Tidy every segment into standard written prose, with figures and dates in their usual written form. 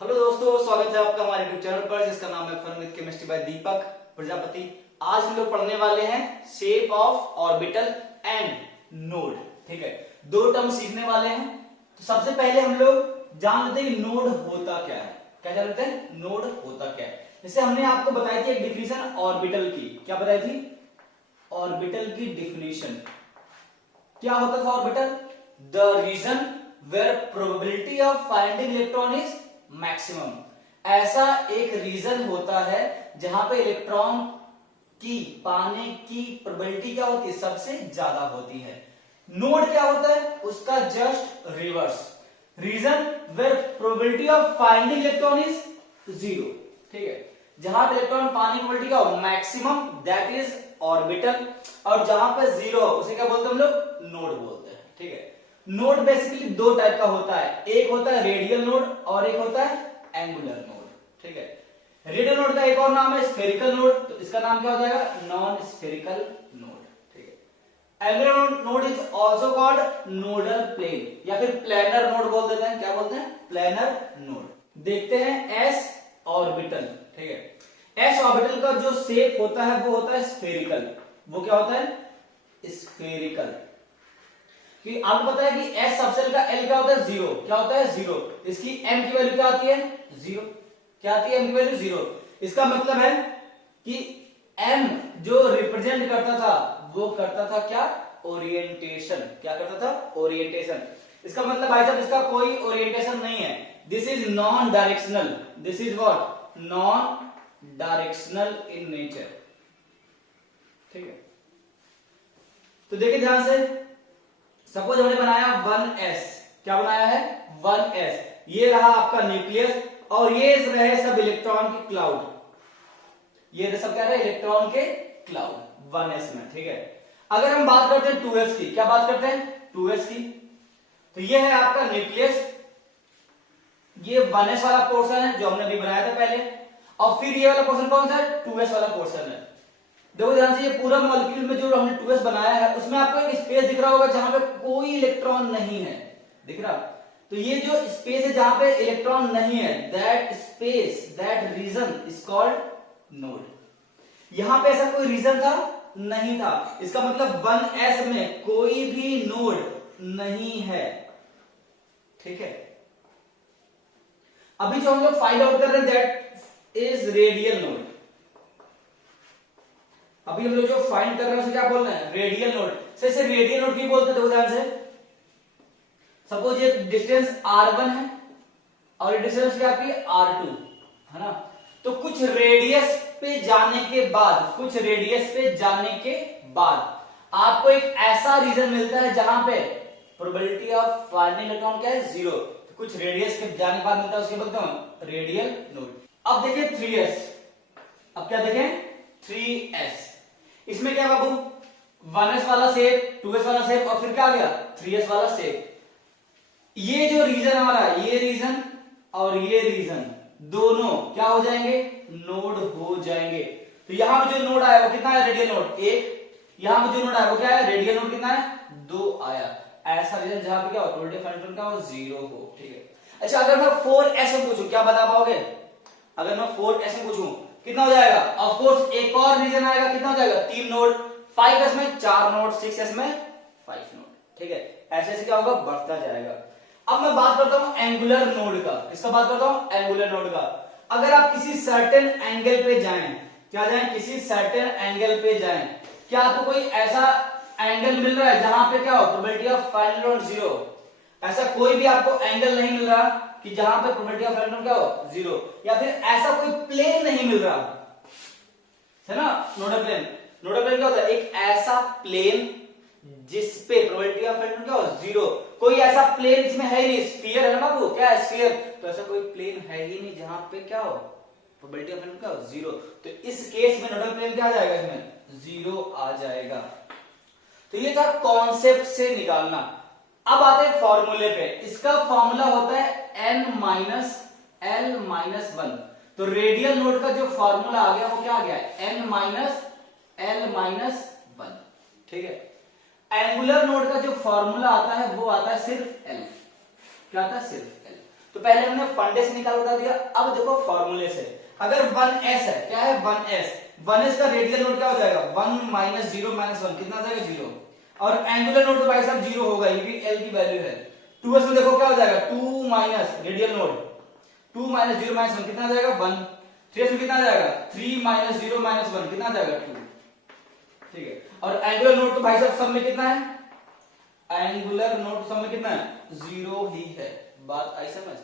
Hello दोस्तों, स्वागत है आपका हमारे यूट्यूब चैनल पर जिसका नाम है फन विद केमिस्ट्री बाय दीपक प्रजापति। आज हम लोग पढ़ने वाले हैं shape of orbital and node. ठीक है, दो टर्म सीखने वाले हैं। तो सबसे पहले हम लोग जान लेते हैं नोड होता क्या है। क्या जान लेते हैं नोड होता क्या है। जैसे हमने आपको बताई थी एक डिफिनेशन ऑर्बिटल की। क्या बताई थी? ऑर्बिटल की डिफिनेशन। क्या होता था orbital? The region where probability of finding electron is maximum. ऐसा एक रीजन होता है जहां पे इलेक्ट्रॉन की पाने की प्रोबेबिलिटी क्या होती है? सबसे ज्यादा होती है। नोड क्या होता है? उसका just reverse. Region where probability of finding electron is zero. ठीक है, जहां पे इलेक्ट्रॉन पाने की प्रोबेबिलिटी क्या हो? Maximum, that is orbital. और जहां पे जीरो उसे क्या बोलते हैं हम लोग? नोड बोलते हैं। ठीक है, नोड बेसिकली दो टाइप का होता है। एक होता है रेडियल नोड और एक होता है एंगुलर नोड। ठीक है, रेडियल नोड का एक और नाम है स्फेरिकल नोड। तो इसका नाम क्या हो जाएगा? Non spherical node. ठीक है, angular node is also called nodal plane या फिर प्लेनर नोड बोल देते हैं। क्या बोलते हैं? Planar node. देखते हैं एस ऑर्बिटल। ठीक है, एस ऑर्बिटल का जो शेप होता है वो होता है स्फेरिकल। वो क्या होता है? स्फेरिकल। कि आपको पता है कि एस सबसेल का एल क्या होता है? जीरो। क्या होता है? जीरो। इसकी एम की वैल्यू क्या आती है? जीरो। क्या आती है? एम की वैल्यू जीरो। इसका मतलब है कि एम जो रिप्रेजेंट करता था वो करता था क्या? ओरिएंटेशन। क्या करता था? ओरिएंटेशन। इसका मतलब भाई साहब इसका कोई ओरिएंटेशन नहीं है। This is non directional. This is what? Non directional in nature. ठीक है, तो देखिए ध्यान से। सपोज हमने बनाया 1s। क्या बनाया है? 1s। ये रहा आपका न्यूक्लियस और ये रहे सब इलेक्ट्रॉन के क्लाउड। ये सब क्या रहे? इलेक्ट्रॉन के क्लाउड 1s में। ठीक है, अगर हम बात करते हैं 2s की। क्या बात करते हैं? 2s की। तो ये है आपका न्यूक्लियस। ये 1s वाला पोर्शन है जो हमने अभी बनाया था पहले। और फिर ये वाला पोर्शन कौन सा है? 2s वाला पोर्शन है। देखो ध्यान से, ये पूरा मॉलिक्यूल में जो हमने 2s बनाया है उसमें आपको एक स्पेस दिख रहा होगा जहां पे कोई इलेक्ट्रॉन नहीं है। दिख रहा? तो ये जो स्पेस है जहां पे इलेक्ट्रॉन नहीं है, that space, that region is called node. यहां पे ऐसा कोई रीजन था? नहीं था। इसका मतलब 1s में कोई भी नोड नहीं है। ठीक है, अभी जो हम लोग फाइंड आउट कर रहे हैं दैट इज रेडियल नोड। अभी हम लोग जो फाइंड कर रहे हैं उसे क्या बोल रहे हैं? Radial node. से रेडियल नोड क्यों बोलते हैं? ध्यान से। सपोज ये डिस्टेंस r1 है और ये डिस्टेंस क्या आपकी? r2 है ना। तो कुछ रेडियस पे जाने के बाद, कुछ रेडियस पे जाने के बाद आपको एक ऐसा रीजन मिलता है जहां पे प्रोबेबिलिटी ऑफ फाइंडिंग इलेक्ट्रॉन क्या है? जीरो। तो कुछ रेडियस के जाने के बाद मिलता है, उसके बोलते हैं रेडियल नोड। अब देखिए 3s। अब क्या देखें? 3s। इसमें क्या बाबू? 1s वाला शेप, 2s वाला शेप और फिर क्या आ गया? 3s वाला शेप। ये जो रीजन हमारा, ये रीजन और ये रीजन दोनों क्या हो जाएंगे? नोड हो जाएंगे। तो यहां पे जो नोड आया वो कितना है? Radial node 1। यहां पे जो नोड आया वो क्या है? रेडियल नोड कितना है? 2 आया। ऐसा रीजन जहां पे क्या हो? प्रोबेबिलिटी ऑफ इलेक्ट्रॉन का हो? जीरो हो। ठीक है, अच्छा अगर मैं 4s में पूछूं, क्या बता पाओगे? अगर मैं 4s में पूछूं कितना हो जाएगा? ऑफ कोर्स एक और रीजन आएगा। कितना हो जाएगा? 3 नोड। 5s में 4 नोड, 6s में 5 नोड। ठीक है, ऐसे ऐसे क्या होगा? बढ़ता जाएगा। अब मैं बात करता हूं एंगुलर नोड का। किसका बात करता हूं? एंगुलर नोड का। अगर आप किसी सर्टेन एंगल पे जाएं, क्या जाएं? किसी सर्टेन एंगल पे जाएं, क्या आपको कोई ऐसा एंगल मिल रहा है जहां पे क्या हो? Probability of finding electron zero. ऐसा कोई भी आपको एंगल नहीं मिल रहा कि जहां पे प्रोबेबिलिटी ऑफ फाइंडिंग क्या हो? जीरो। या फिर ऐसा कोई प्लेन नहीं मिल रहा है ना। नोडल प्लेन, नोडल प्लेन क्या होता है? एक ऐसा प्लेन जिसपे प्रोबेबिलिटी ऑफ फाइंडिंग क्या हो? जीरो। कोई ऐसा प्लेन इसमें है ही नहीं। स्फीयर है ना बाबू, क्या है? स्फीयर। तो ऐसा कोई प्लेन है ही नहीं जहां पे क्या हो? प्रोबेबिलिटी ऑफ फाइंडिंग क्या हो? जीरो। तो इस केस में नोडल प्लेन क्या आ जाएगा? इसमें जीरो आ जाएगा। तो ये था कॉन्सेप्ट से निकालना। अब आते हैं फॉर्मूले पे। इसका फॉर्मूला होता है n माइनस l माइनस 1। तो रेडियल नोड का जो फॉर्मूला आ गया वो क्या आ गया? n minus l minus 1। ठीक है, एंगुलर नोड का जो फॉर्मूला आता है वो आता है सिर्फ l। क्या आता है? सिर्फ l। तो पहले हमने फंडे से निकाल बता दिया, अब देखो फॉर्मूले से। अगर 1s है, क्या है 1s का रेडियल नोड क्या हो जाएगा 1 माइनस 0 माइनस 1 कितना आ जाएगा 0, और एंगुलर नोड तो भाई साहब 0 होगा, ये भी l की वैल्यू है। 2s में देखो क्या हो जाएगा 2 minus radial node 2 minus 0 minus 1 कितना आ जाएगा 1। 3s में कितना आ जाएगा 3 माइनस 0 माइनस 1 कितना आ जाएगा 2, ठीक है। और एंगुलर नोड तो भाई साहब सब में कितना है, एंगुलर नोड सब में कितना है 0 ही है। बात आई समझ।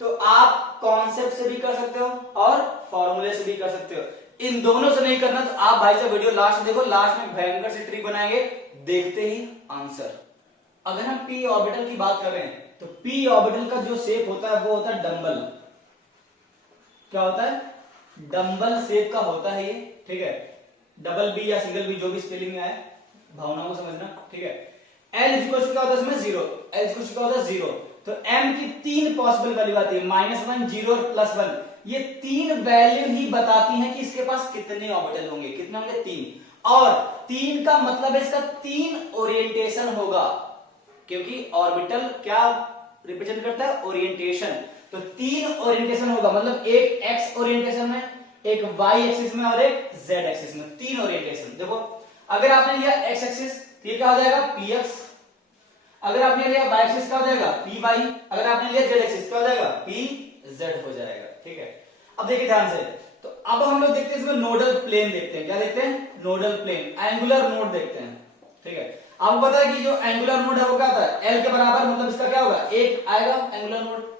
तो आप कॉन्सेप्ट से भी कर सकते हो और फॉर्मूले से भी कर सकते हो। इन दोनों से नहीं करना तो आप भाई साहब वीडियो लास्ट में देखो, लास्ट में भयंकर सी ट्रिक बनाएंगे, देखते ही आंसर। अगर हम पी ऑर्बिटल की बात कर रहे हैं तो पी ऑर्बिटल का जो शेप होता है वो होता है डंबल। क्या होता है, डंबल शेप का होता है ये, ठीक है। डबल बी या सिंगल बी जो भी स्पेलिंग में आए, भावनाओं को समझना, ठीक है। एल इक्वल क्या होता है इसमें 0, एल इक्वल क्या होता है 0। तो m की 3 पॉसिबल वैल्यू आती है, -1, 0 और +1। ये 3 वैल्यू ही बताती हैं कि इसके पास कितने ऑर्बिटल होंगे, कितने होंगे 3। और 3 का मतलब है इसका 3 ओरिएंटेशन होगा, क्योंकि ऑर्बिटल क्या रिप्रेजेंट करता है, ओरिएंटेशन। तो 3 ओरिएंटेशन होगा, मतलब एक x ओरिएंटेशन में, एक y एक्सिस में और एक z एक्सिस में, 3 ओरिएंटेशन। देखो अगर आपने लिया x एक्सिस तो ये क्या हो जाएगा px, अगर आपने लिया y एक्सिस क्या हो जाएगा py, अगर आपने लिया z एक्सिस क्या हो जाएगा pz हो जाएगा, ठीक है। अब देखिए ध्यान से, तो अब हम लोग देखते हैं इसमें नोडल प्लेन देखते हैं। क्या देखते हैं, नोडल प्लेन, एंगुलर नोड देखते हैं, ठीक है। आपको पता है कि जो एंगुलर नोड है वो क्या होता है l के बराबर, मतलब इसका क्या होगा 1 आएगा एंगुलर नोड।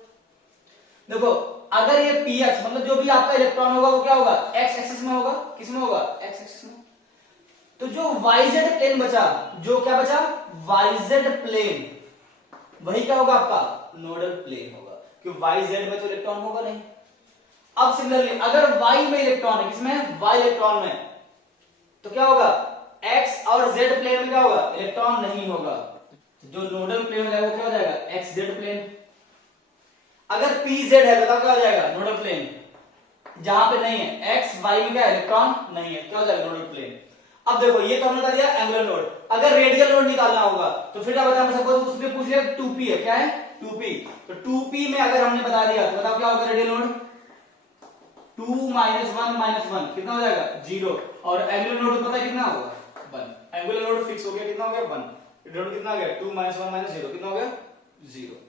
देखो अगर ये px मतलब जो भी आपका इलेक्ट्रॉन होगा वो क्या होगा x एक्सिस में होगा, किस में होगा x एक्सिस में। तो जो yz प्लेन बचा, जो क्या बचा yz प्लेन, वही क्या होगा आपका नोडल प्लेन होगा, क्योंकि yz में तो इलेक्ट्रॉन होगा नहीं। अब सिमिलरली अगर y में इलेक्ट्रॉन है, किसमें y इलेक्ट्रॉन में, तो क्या होगा x और z प्लेन में क्या होगा इलेक्ट्रॉन नहीं होगा। जो नोडल प्लेन है वो क्या हो जाएगा xz प्लेन। अगर pz है बताओ क्या हो जाएगा नोडल प्लेन, जहां पे नहीं है x y में क्या इलेक्ट्रॉन नहीं है, क्या हो जाएगा नोडल प्लेन। अब देखो ये तो हमने बता दिया एंगुलर नोड। अगर रेडियल नोड निकालना होगा तो फिर क्या बताया, सपोज उसने पूछ लिया 2p है, क्या है 2p। तो 2p में अगर हमने बता दिया तो बताओ क्या होगा रेडियल नोड 2 माइनस 1 कितना हो जाएगा 0, और एंगुलर नोड पता है कितना होगा 1। एंगुलर नोड फिक्स हो गया, कितना हो गया 1। रेडियल नोड कितना हो गया 2 माइनस 1 0 कितना हो गया 0।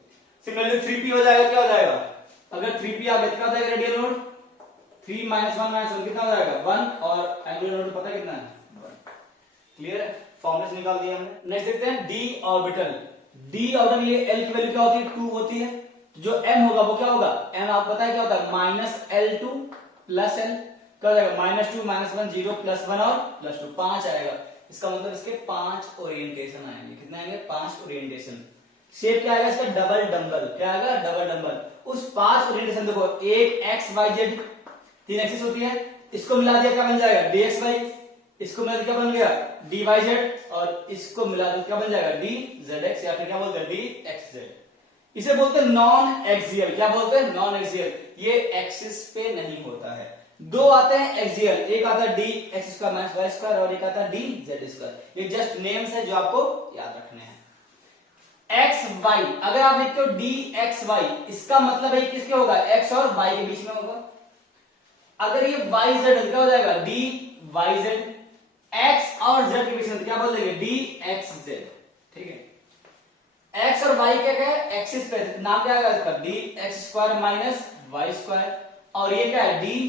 सिमिलरली 3p हो जाएगा, क्या हो जाएगा अगर 3p आ गया तो क्या हो जाएगा रेडियल नोड 3 माइनस 1 कितना हो जाएगा 1, और एंगुलर नोड पता है कितना है। क्लियर है, फॉर्मूले से निकाल दिया हमने। नेक्स्ट देखते हैं डी ऑर्बिटल। डी ऑर्बिटल ये एल की वैल्यू क्या होती है 2 होती है, तो जो m होगा वो क्या होगा m आपको पता है क्या होता है -L2 प्लस l, क्या हो जाएगा -2 -1 0 +1 और +2 5 आएगा। इसका मतलब इसके 5 ओरिएंटेशन आएंगे, कितने आएंगे 5 ओरिएंटेशन। शेप क्या आएगा इसका डबल डंबल, क्या आएगा डबल डंबल। उस 5 ओरिएंटेशन देखो एक x y z 3 एक्सिस होती है, इसको मिला दिया क्या बन जाएगा dxy, इसको मिला क्या बन गया dyz, और इसको मिला दो क्या बन जाएगा dzx, या फिर क्या बोलते हैं dxz। इसे बोलते हैं नॉन एक्सियल, क्या बोलते हैं नॉन एक्सियल। ये एक्सिस पे नहीं होता है। दो आते हैं एक्सियल, एक आता है dx² - y² और एक आता है dz²। ये जस्ट नेम्स है जो आपको याद रखने हैं। x y, अगर आप लिखते हो dxy, इसका मतलब है किसके होगा x और y के बीच में होगा। अगर ये yz क्या हो जाएगा dyz, x और z के बीच में क्या बोल देंगे dxz, ठीक है। x और y क्या है एक्सिस पे, नाम क्या है इसका dx² - y², और ये क्या है dz²।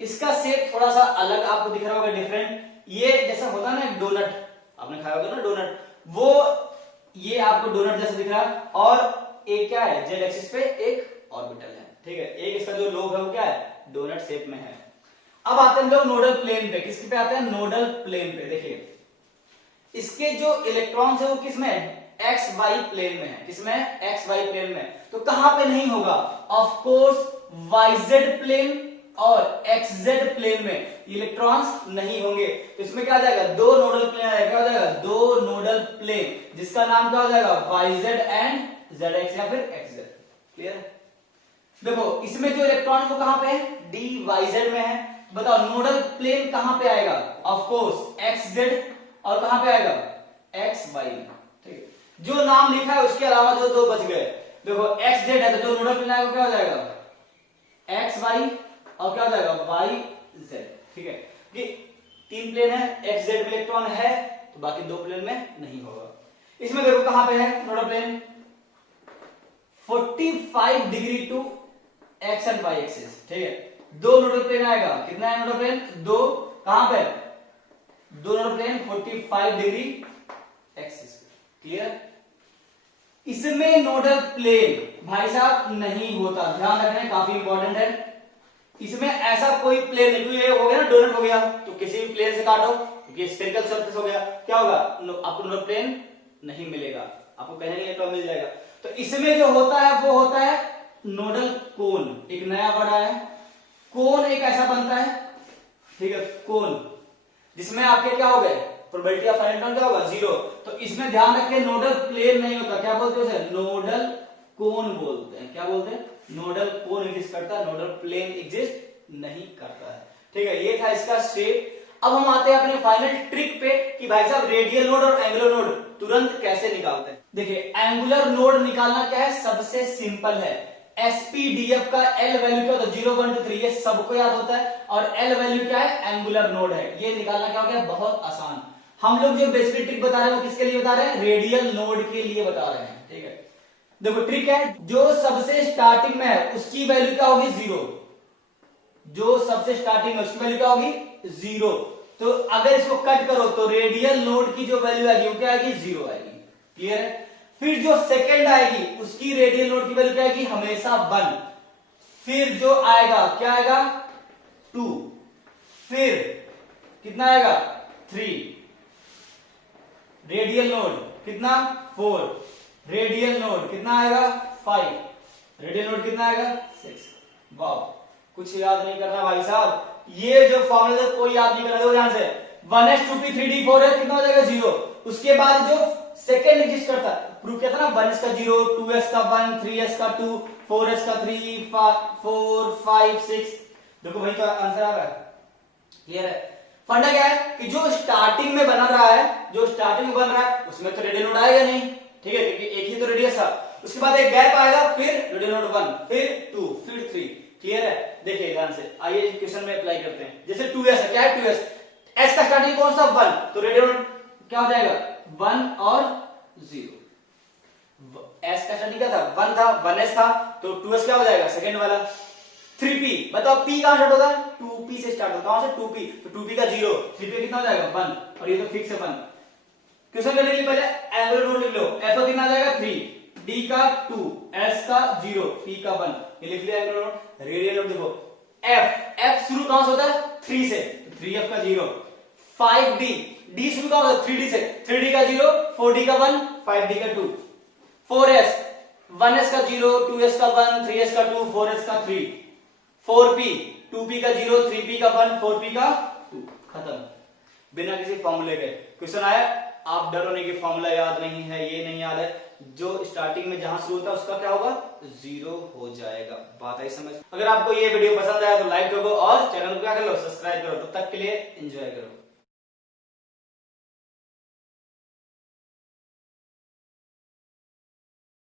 इसका शेप थोड़ा सा अलग आपको दिख रहा होगा, डिफरेंट। ये जैसा होता है ना एक डोनट, आपने खाया होगा ना डोनट, वो ये आपको डोनट जैसा दिख रहा है, और एक क्या है z एक्सिस पे एक ऑर्बिटल है, ठीक है। एक इसका जो लोब है वो क्या है डोनट शेप में है। अब आते हैं लोग नोडल प्लेन पे, किसके पे आते हैं नोडल प्लेन पे। देखिए इसके जो इलेक्ट्रॉन्स है वो किसमें एक्स वाई प्लेन में है, किसमें एक्स वाई प्लेन में। तो कहां पे नहीं होगा ऑफ कोर्स वाईजेड प्लेन और एक्सजेड प्लेन में इलेक्ट्रॉन्स नहीं होंगे। तो इसमें क्या आ जाएगा दो नोडल प्लेन आएगा, क्या हो जाएगा दो नोडल प्लेन, जिसका नाम क्या हो जाएगा वाईजेड एंड जेड एक्स या फिर एक्सजेड। क्लियर है। देखो इसमें जो इलेक्ट्रॉन वो कहां पे है डी वाईजेड में है। बताओ नोडल प्लेन कहां पे आएगा ऑफ कोर्स एक्स जेड, और कहां पे आएगा एक्स वाई में, ठीक है। जो नाम लिखा है उसके अलावा जो दो बच गए, देखो एक्स जेड है तो जो नोडल प्लेन आएगा क्या हो जाएगा एक्स वाई और क्या हो जाएगा वाई जेड। ठीक है कि 3 प्लेन है, एक्स जेड में इलेक्ट्रॉन है तो बाकी 2 प्लेन में नहीं होगा। इसमें देखो कहां पे है nodal plane 45 degree to X and Y axis. ठीक है 2 नोडल प्लेन आएगा, कितना है नोडल प्लेन 2, कहां पे 2 nodal plane 45 degree axis. Clear. इसमें नोडल प्लेन भाई साहब नहीं होता, ध्यान रखना काफी इंपॉर्टेंट है। इसमें ऐसा कोई प्लेन नहीं, क्योंकि ये हो गया ना डोनट हो गया तो किसी भी प्लेन से काटो क्योंकि स्फेरिकल सरफेस हो गया, क्या होगा आपको नोडल प्लेन नहीं मिलेगा, आपको कहीं नहीं इलेक्ट्रॉन मिल जाएगा। तो इसमें जो होता है वो होता है नोडल कोन। एक नया वर्ड आया है कोन, एक ऐसा बनता है ठीक है कोन, जिसमें आपके क्या हो गए प्रोबेबिलिटी ऑफ इलेक्ट्रॉन क्या होगा 0। तो इसमें ध्यान रखें नोडल प्लेन नहीं होता, क्या बोलते हैं उसे नोडल कोन बोलते हैं। क्या बोलते हैं नोडल कोन एग्जिस्ट करता है, नोडल प्लेन एग्जिस्ट नहीं करता है। ठीक है ये था इसका शेप। अब हम आते हैं अपने फाइनल ट्रिक पे कि भाई साहब रेडियल नोड और एंगुलर नोड तुरंत कैसे निकालते हैं। देखिए एंगुलर नोड निकालना क्या है सबसे सिंपल है, एसपीडीएफ का एल वैल्यू क्या होता है 0 1 2 3 ये सबको याद होता है, और एल वैल्यू क्या है एंगुलर नोड है, ये निकालना क्या हो गया बहुत आसान। हम लोग जो बेसिक ट्रिक बता रहे हैं वो किसके लिए बता रहे हैं रेडियल नोड के लिए बता रहे हैं। ठीक है देखो ट्रिक है जो सबसे स्टार्टिंग में है उसकी वैल्यू क्या होगी 0, जो सबसे स्टार्टिंग में उसकी वैल्यू क्या होगी 0। तो अगर इसको कट करो तो रेडियल नोड की जो वैल्यू आएगी वो क्या आएगी 0 आएगी। क्लियर है। फिर जो सेकंड आएगी उसकी रेडियल नोड की वैल्यू क्या आएगी हमेशा 1, फिर जो आएगा क्या आएगा 2, फिर कितना आएगा 3, रेडियल नोड कितना 4, रेडियल नोड कितना आएगा 5, रेडियल नोड कितना आएगा 6। वाह कुछ याद नहीं करना भाई साहब, ये जो फॉर्मूला कोई याद नहीं कर रहा ध्यान से 1s 2p 3d 4s कितना हो जाएगा 0। उसके बाद जो सेकंड एग्जिस्ट करता है प्रूफ किया था ना 1s का 0 2s का 1 3s का 2 4s का 3 4 5 6। देखो भाई का आंसर आ रहा है। क्लियर है। फंडा क्या है कि जो स्टार्टिंग में बना रहा है, जो स्टार्टिंग में बन रहा है उसमें तो रेडियल नोड आएगा नहीं। ठीक है क्योंकि एक ही तो रेडियस था। उसके बाद एक गैप आएगा फिर रेडियल नोड 1 फिर 2 फिर 3। क्लियर है। देखिए ध्यान से आइए क्वेश्चन में अप्लाई करते हैं। जैसे 2s है क्या है 2s, s का स्टार्टिंग कौन सा 1 तो रेडियल नोड क्या हो जाएगा 1 और 0। s का स्टार्टिंग क्या था 1 था 1s था तो 2s क्या हो जाएगा सेकंड वाला। 3p बताओ p कहां स्टार्ट होता है 2p से स्टार्ट होता है, कहां से 2p तो 2p का 0 3p कितना हो जाएगा 1 और ये तो फिक्स है 1। क्वेश्चन करने के लिए पहले एंगुलर नोड लिख लो, f का कितना आ जाएगा 3, d का 2, s का 0, p का 1, ये लिख लिया एंगुलर नोड। रेडियल नोड देखो f शुरू कहां से होता है 3 से तो 3f का 0, 5d d शुरू कहां होता है 3d से 3d का 0, 4d का 1, 5d का 2, 4s 1s का 0, 2s का 1, 3s का 2, 4s का 3, 4p 2p का 0, 3p का 1, 4p का 2। खत्म बिना किसी फॉर्मूले के क्वेश्चन आया। आप डरो नहीं कि फॉर्मूला याद नहीं है ये नहीं याद है, जो स्टार्टिंग में जहां शुरू होता है उसका क्या होगा 0 हो जाएगा। बात आई समझ। अगर आपको ये वीडियो पसंद आया तो लाइक करो और चैनल को क्या कर लो सब्सक्राइब करो। तब तक के लिए एंजॉय करो।